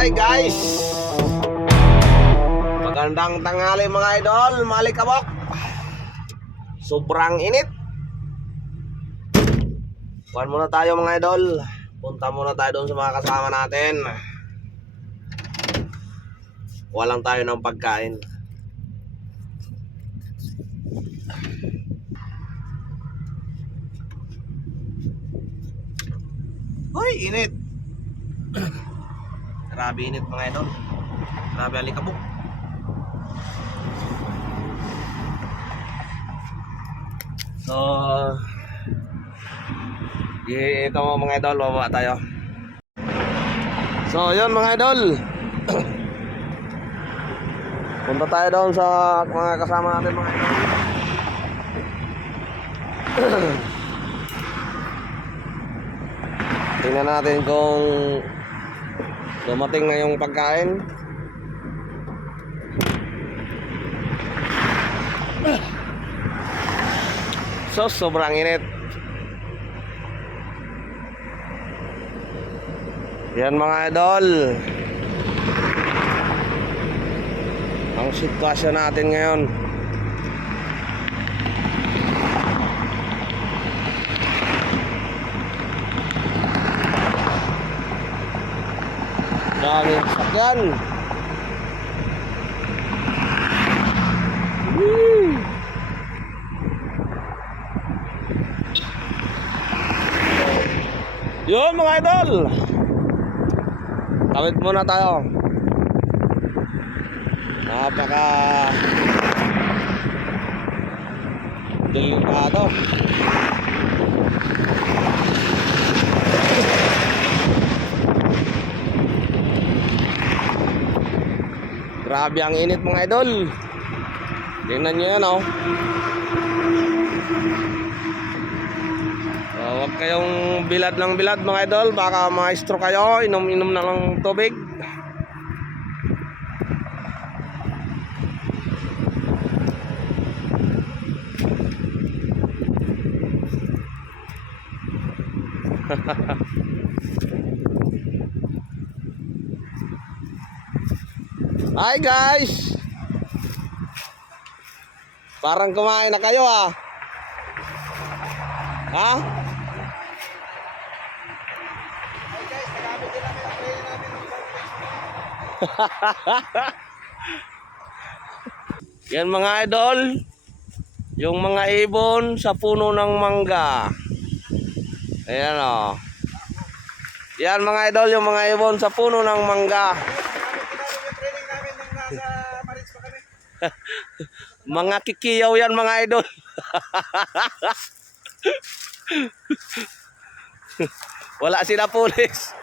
Hi guys, magandang tanghali mga idol, malikabok. Sobrang init. Kuhan muna tayo mga idol. Punta muna tayo doon sa mga kasama natin. Walang tayo ng pagkain. Hoy, init. Grabe init mga idol. Grabe alikabok. So, ito mga idol, baba tayo. So, yun mga idol. Punta tayo doon sa mga kasama natin mga idol. Tingnan natin kung dumating na yung pagkain. So, sobrang init. Yan mga idol, ang sitwasyon natin ngayon. Daming sakyan. Yun mga idol, tawid muna tayo. Napaka delikado. Grabe ang init mga idol. Tingnan nyo yan oh. Huwag kayong bilad ng bilad mga idol. Baka ma-stroke kayo. Inom-inom na lang tubig. Hi guys, parang kumain na kayo ah. Ha? Hi guys, nagamit din namin ang train namin ng yan mga idol, yung mga ibon sa puno ng mangga. Ayan o. Yan mga idol, yung mga ibon sa puno ng mangga. Mga kikiyaw yan mga idol. Wala sila pulis.